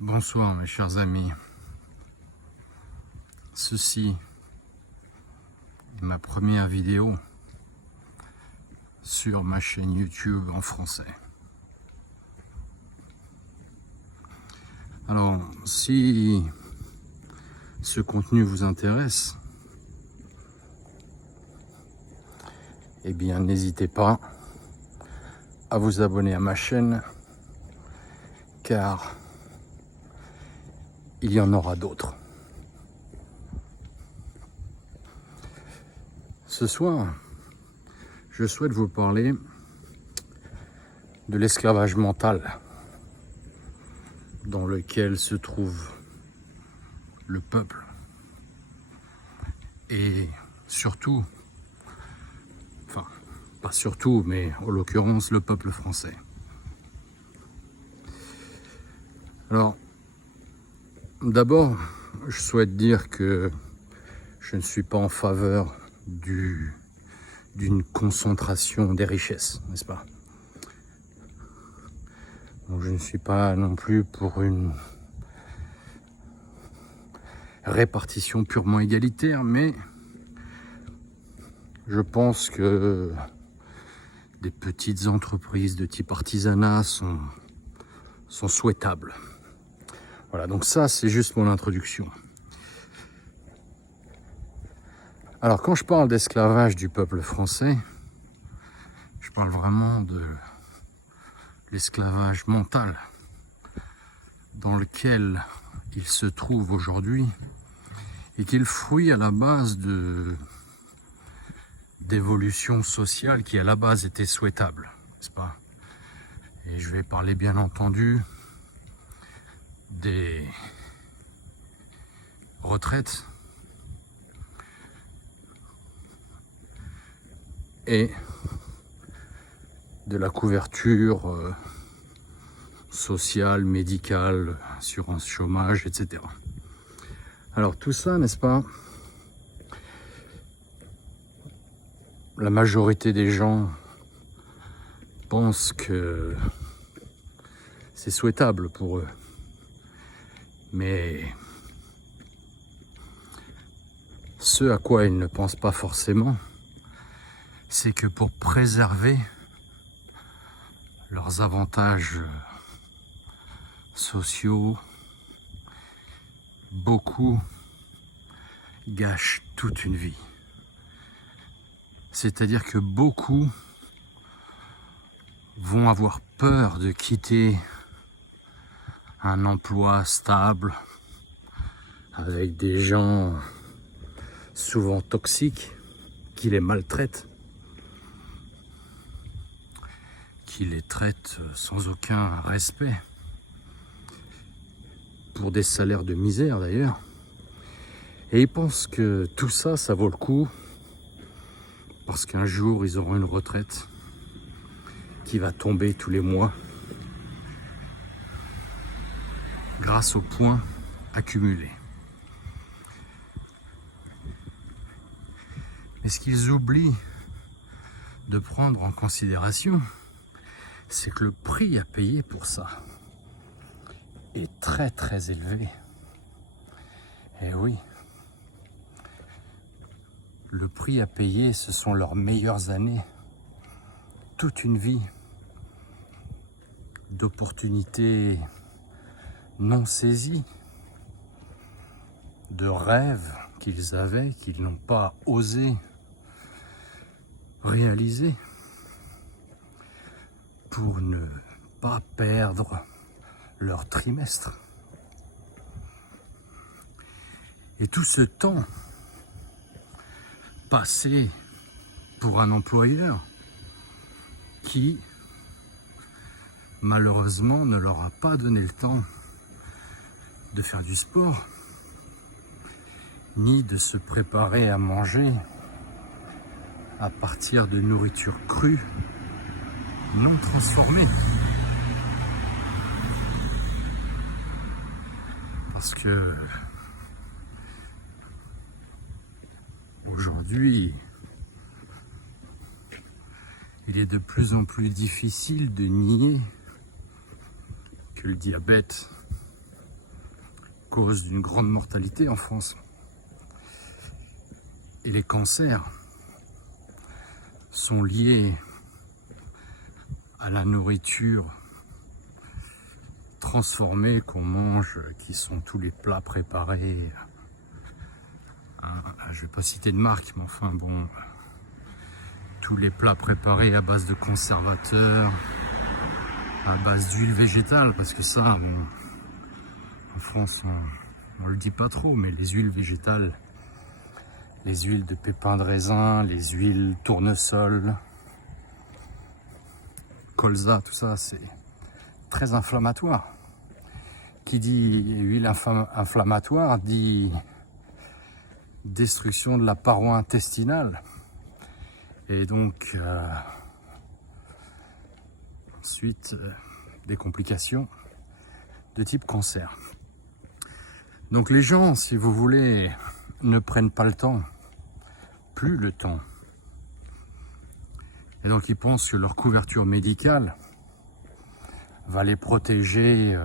Bonsoir mes chers amis, ceci est ma première vidéo sur ma chaîne YouTube en français. Alors si ce contenu vous intéresse, eh bien n'hésitez pas à vous abonner à ma chaîne car il y en aura d'autres. Ce soir, je souhaite vous parler de l'esclavage mental dans lequel se trouve le peuple et surtout, enfin pas surtout, mais en l'occurrence le peuple français. Alors, d'abord, je souhaite dire que je ne suis pas en faveur d'une concentration des richesses, n'est-ce pas? Donc, je ne suis pas non plus pour une répartition purement égalitaire, mais je pense que des petites entreprises de type artisanat sont souhaitables. Voilà, donc ça, c'est juste mon introduction. Alors, quand je parle d'esclavage du peuple français, je parle vraiment de l'esclavage mental dans lequel il se trouve aujourd'hui et qui est le fruit à la base d'évolutions sociales qui à la base étaient souhaitables, n'est-ce pas? Et je vais parler bien entendu des retraites et de la couverture sociale, médicale, assurance chômage, etc. Alors tout ça, n'est-ce pas? La majorité des gens pensent que c'est souhaitable pour eux. Mais ce à quoi ils ne pensent pas forcément, c'est que pour préserver leurs avantages sociaux, beaucoup gâchent toute une vie. C'est-à-dire que beaucoup vont avoir peur de quitter un emploi stable avec des gens souvent toxiques qui les maltraitent, qui les traitent sans aucun respect, pour des salaires de misère d'ailleurs. Et ils pensent que tout ça, ça vaut le coup parce qu'un jour ils auront une retraite qui va tomber tous les mois grâce aux points accumulés. Mais ce qu'ils oublient de prendre en considération, c'est que le prix à payer pour ça est très très élevé. Et oui, le prix à payer, ce sont leurs meilleures années, toute une vie d'opportunités non saisies, de rêves qu'ils avaient, qu'ils n'ont pas osé réaliser pour ne pas perdre leur trimestre. Et tout ce temps passé pour un employeur qui, malheureusement, ne leur a pas donné le temps de faire du sport, ni de se préparer à manger à partir de nourriture crue, non transformée. Parce que aujourd'hui, il est de plus en plus difficile de nier que le diabète cause d'une grande mortalité en France. Et les cancers sont liés à la nourriture transformés qu'on mange, qui sont tous les plats préparés. Je vais pas citer de marque, mais enfin bon, tous les plats préparés à base de conservateurs, à base d'huile végétale, parce que ça, bon, en France, on le dit pas trop, mais les huiles végétales, les huiles de pépins de raisin, les huiles tournesol, colza, tout ça, c'est très inflammatoire. Qui dit huile inflammatoire dit destruction de la paroi intestinale et donc ensuite des complications de type cancer. Donc les gens, si vous voulez, ne prennent pas le temps, plus le temps. Et donc ils pensent que leur couverture médicale va les protéger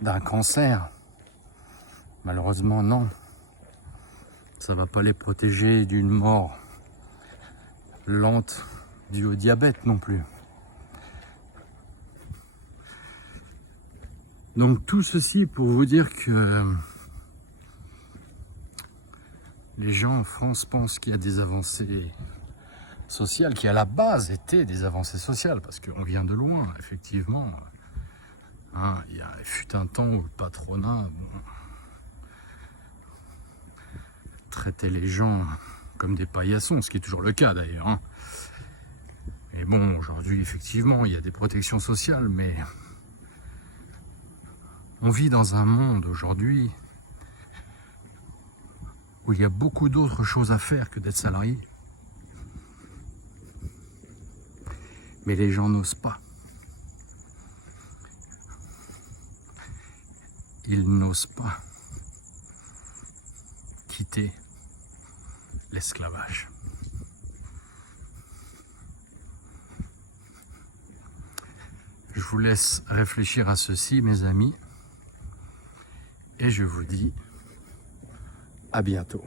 d'un cancer. Malheureusement, non. Ça va pas les protéger d'une mort lente due au diabète non plus. Donc tout ceci pour vous dire que les gens en France pensent qu'il y a des avancées sociales qui à la base étaient des avancées sociales, parce qu'on vient de loin, effectivement. Il fut un temps où le patronat traitait les gens comme des paillassons, ce qui est toujours le cas d'ailleurs. Mais bon, aujourd'hui, effectivement, il y a des protections sociales, mais on vit dans un monde aujourd'hui où il y a beaucoup d'autres choses à faire que d'être salarié. Mais les gens n'osent pas. Ils n'osent pas quitter l'esclavage. Je vous laisse réfléchir à ceci, mes amis, et je vous dis à bientôt.